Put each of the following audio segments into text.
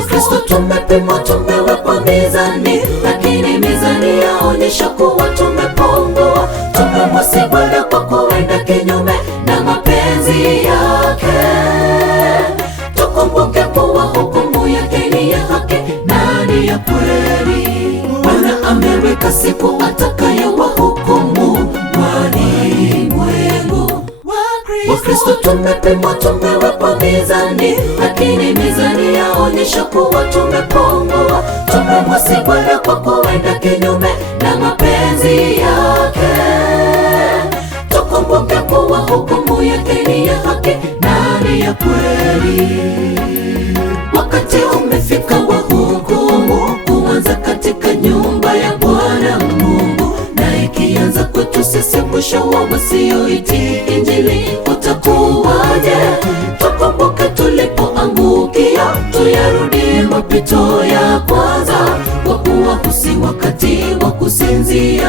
Wakristo tumepimwa, tumewekwa mizani, lakini mizani yaonyesha kuwa tumepungua. Tumemwasi Bwana kwa kuenda kinyume na mapenzi yake. Tukumbuke kuwa hukumu yake ni ya haki na ni ya kweli. Bwana ameweka siku atakayowahukumu walimwengu. Wakristo tumepimwa, tumewekwa mizani, lakini mizani yaonyesha kuwa tumepungua. Tumemwasi Bwana kwa kuenda kinyume na mapenzi yake. Tukumbuke kuwa hukumu yake ni ya haki na ni ya kweli. Wakati umefika wa hukumu kuanza katika nyumba ya Bwana Mungu, na ikianza kwetu sisi mwisho wa wasioitii Injili utakuwaje? Tukumbuke tulipoangukia, tuyarudie mapito ya kwanza, kwa kuwa si wakati wa kusinzia.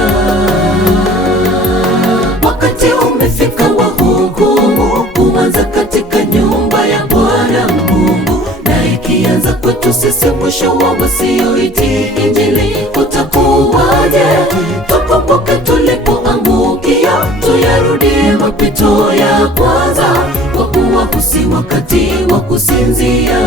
Wakati umefika wa hukumu kuanza katika nyumba ya Bwana Mungu, na ikianza kwetu sisi mwisho wa wasioitii Injili utakuwaje? Tukumbuke tulipoangukia, tuyarudie mapito ya kwanza, kwa kuwa si wakati wa kusinzia.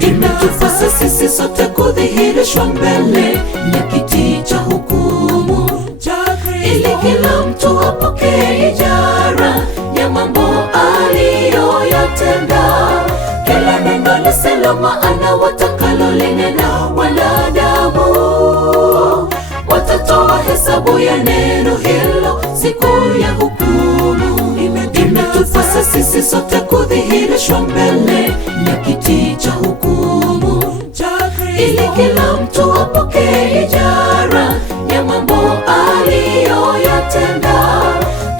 Imetupasa sisi sote kudhihirishwa mbele ya kiti cha hukumu, ili kila mtu apokee ijara ya mambo aliyoyatenda. Kila neno lisilo maana watakalolinena wanadamu, watatoa hesabu ya neno hilo siku ya hukumu. Imetupasa sisi sote kudhihirishwa mbele ya kiti cha hukumu, ili kila mtu apokee ijara ya mambo aliyoyatenda.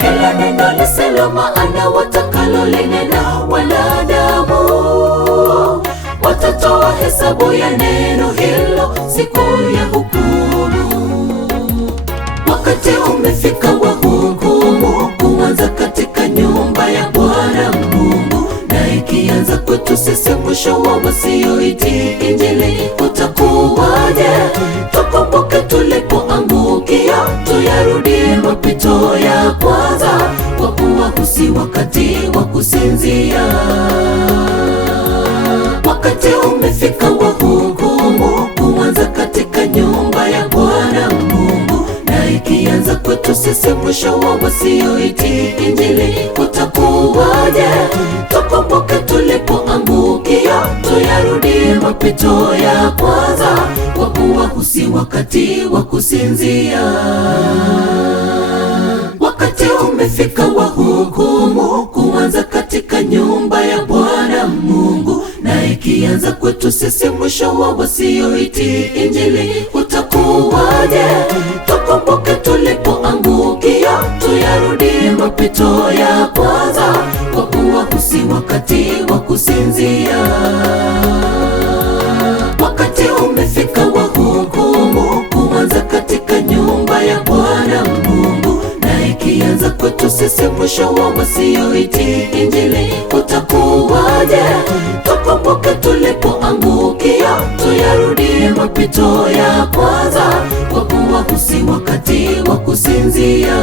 Kila neno lisilo maana watakalolinena wanadamu, watatoa hesabu ya neno hilo siku ya hukumu. Wakati umefika wa hukumu kuanza katika nyumba ya Bwana Mungu, na ikianza kwetu sisi mwisho wa wasioitii Injili utakuwaje? Tukumbuke tulipoangukia, tuyarudie mapito ya kwanza, kwa kuwa si wakati wa kusinzia. Wakati umefika wa hukumu kuanza katika nyumba ya Bwana Mungu, na ikianza kwetu sisi mwisho wa wasioitii Injili utakuwaje? Tukumbuke tulipoangukia, tuyarudie mapito ya kwanza, kwa kuwa si wakati wa kusinzia. Wakati umefika wa hukumu kuanza katika nyumba ya Bwana Mungu, na ikianza kwetu sisi mwisho wa wasioitii Injili utakuwaje? Tukumbuke tulipoangukia, tuyarudie mapito ya kwanza, kwa kuwa si wakati wa kusinzia. Wakati umefika wa hukumu kuanza katika nyumba ya Bwana Mungu, na ikianza kwetu sisi mwisho wa wasioitii Injili utakuwaje? Tukumbuke tulipoangukia, tuyarudie mapito ya kwanza, kwa kuwa si wakati wa kusinzia.